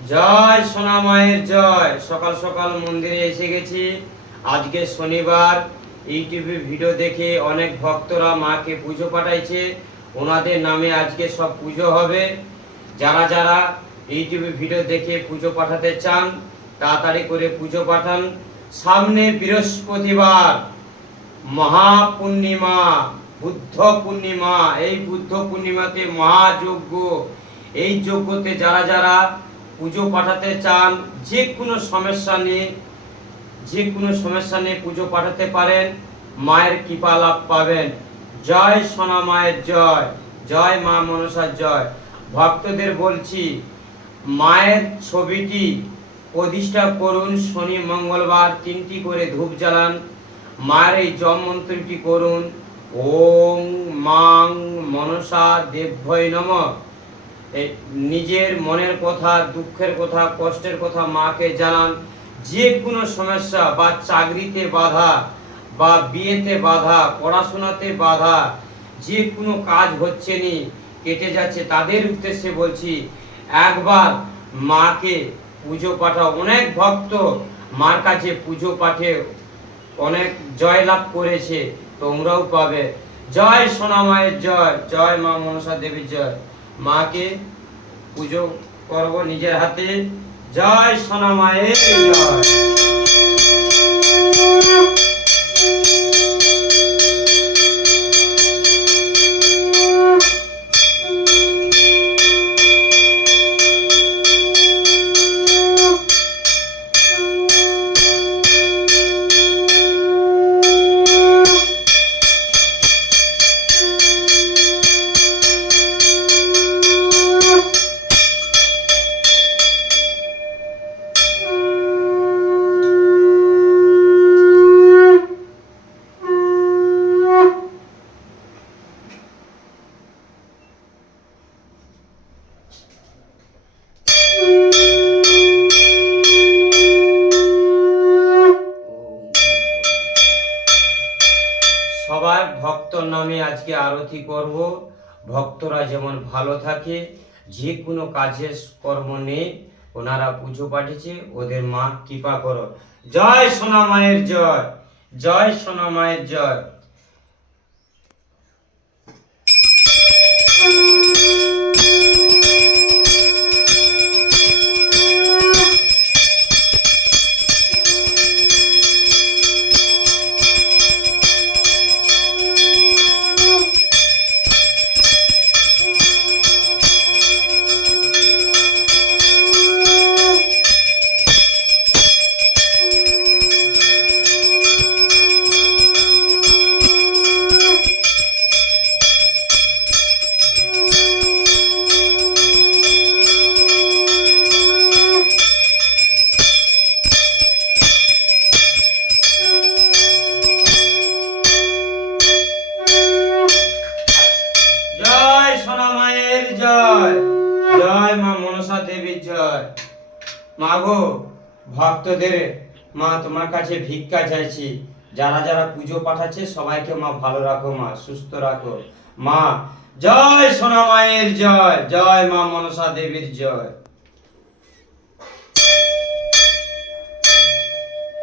জয় সোনা মায়ের জয়। সকাল সকাল মন্দিরে এসে গেছি। আজকে শনিবার। ইউটিউবে ভিডিও দেখে অনেক ভক্তরা মাকে পুজো পাঠাইছে। ওনাদের নামে আজকে সব পুজো হবে। যারা যারা ইউটিউবে ভিডিও দেখে পুজো পাঠাতে চান তাড়াতাড়ি করে পুজো পাঠান। সামনে বৃহস্পতিবার মহাপূর্ণিমা, বুদ্ধ পূর্ণিমা। এই বুদ্ধ পূর্ণিমাতে মহাযজ্ঞ। এই যজ্ঞতে যারা যারা পুজো পাঠাতে চান যে কোনো সমস্যা নিয়ে পুজো পাঠাতে পারেন। মায়ের কৃপা লাভ পাবেন। জয় সোনা মায়ের জয়, জয় মা মনসার জয়। ভক্তদের বলছি মায়ের ছবিটি প্রতিষ্ঠা করুন। শনি মঙ্গলবার 3টি করে ধূপ জ্বালান। মায়ের এই জপ মন্ত্রটি করুন, ওং মাং মনসা দেভ্যই নমঃ। নিজের মনের কথা, দুঃখের কথা, কষ্টের কথা মাকে জানান। যে কোনো সমস্যা বা চাকরিতে বাধা বা বিয়েতে বাধা, পড়াশোনাতে বাধা, যে কোনো কাজ হচ্ছে নি, কেটে যাচ্ছে, তাদের উদ্দেশ্যে বলছি একবার মাকে পুজো পাঠাও। অনেক ভক্ত মার কাছে পুজো পাঠে অনেক জয় লাভ করেছে, তোমরাও পাবে। জয় সোনা মায়ের জয়, জয় মা মনসা দেবীর জয়। মাকে পুজো করব নিজের হাতে। জয় সোনা মায়ের জয়। সবার ভক্তর নামে আজকে আরতি করব। ভক্তরা যেমন ভালো থাকে, যে কোনো কাজের কর্ম নেই, ওনারা পুজো পাঠিয়েছে, ওদের মা কৃপা করো। জয় সোনা মায়ের জয়, জয় সোনা মায়ের জয়। জয়, জয় মা মনসা দেবীর জয়। মা গো, ভক্তদের মা তোমার কাছে ভিক্ষা চাইছি। যারা যারা পুজো পাঠাচ্ছে সবাইকে মা ভালো রাখো, মা সুস্থ রাখো। মা জয় সোনা মায়ের জয়, জয় মা মনসা দেবীর জয়।